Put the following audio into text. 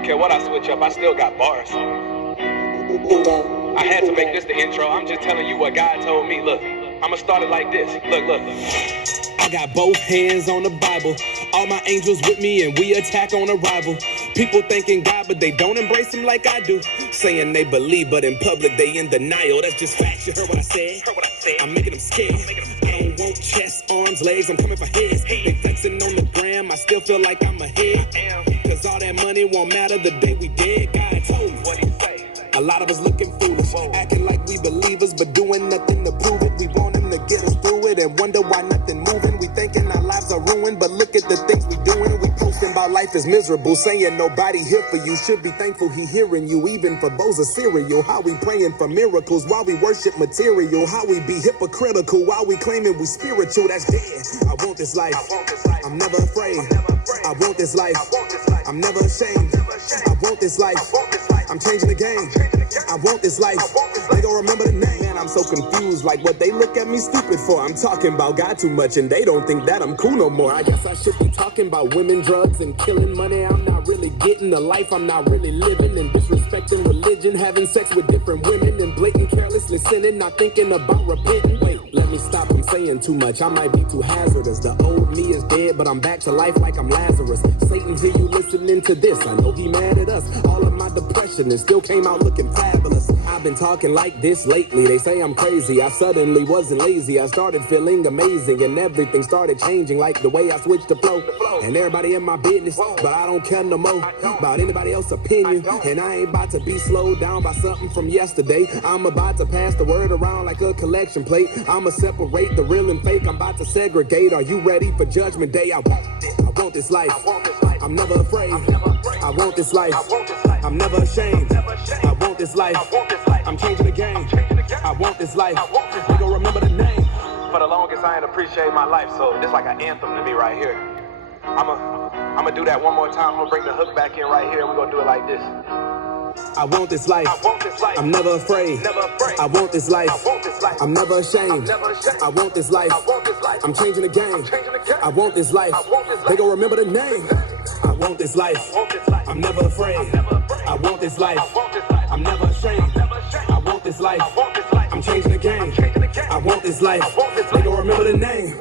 don't care what I switch up, I still got bars. I had to make this the intro. I'm just telling you what God told me. Look, I'ma start it like this. Look. I got both hands on the Bible. All my angels with me and we attack on arrival. People thanking God, but they don't embrace him like I do. Saying they believe, but in public they in denial. That's just facts. You heard what I said? I'm making them scared. I don't want chest, arms, legs. I'm coming for heads. They flexing on the gram. I still feel like I'm ahead. Cause all that money won't matter the day we dead. God told me. What he say? A lot of us looking foolish, acting like we believers, but doing nothing to prove it. We want him to get us through it and wonder why nothing moving. We thinking our lives are ruined, but look at the things we doing. We posting about life is miserable, saying nobody here for you. Should be thankful he hearing you, even for bowls of cereal. How we praying for miracles while we worship material. How we be hypocritical while we claiming we spiritual. That's dead. I want this life. I'm never afraid. I want this life. I'm never ashamed. I want this life. I'm changing the game. I want this life. They don't remember the name. Man, I'm so confused, like what they look at me stupid for. I'm talking about God too much and they don't think that I'm cool no more. I guess I should be talking about women, drugs, and killing money. I'm not really getting the life I'm not really living. And disrespecting religion, having sex with different women, and blatant carelessly sinning, not thinking about repenting. Wait, let me stop, I'm saying too much. I might be too hazardous. The old me is dead, but I'm back to life like I'm Lazarus. Satan, hear you listening to this. I know he mad at us. All of my depression and still came out looking fabulous. I've been talking like this lately. They say I'm crazy. I suddenly wasn't lazy. I started feeling amazing and everything started changing, like the way I switched the flow. And everybody in my business, but I don't care no more about anybody else's opinion. And I ain't about to be slowed down by something from yesterday. I'm about to pass the word around like a collection plate. I'ma separate the real and fake. I'm about to segregate. Are you ready for judgment day? I want this life. I'm never afraid. I want this life. I'm never ashamed. I want this life. I'm changing the game. I want this life. They gon' remember the name. For the longest, I ain't appreciate my life, so this like an anthem to me right here. I'ma do that one more time. I'm gonna bring the hook back in right here. We're gonna do it like this. I want this life. I'm never afraid. I want this life. I'm never ashamed. I want this life. I'm changing the game. I want this life. They gon' remember the name. I want this life. I'm never afraid. I want this life. I'm never ashamed. I want this life. I'm changing the game. I want this life. They gon' remember the name.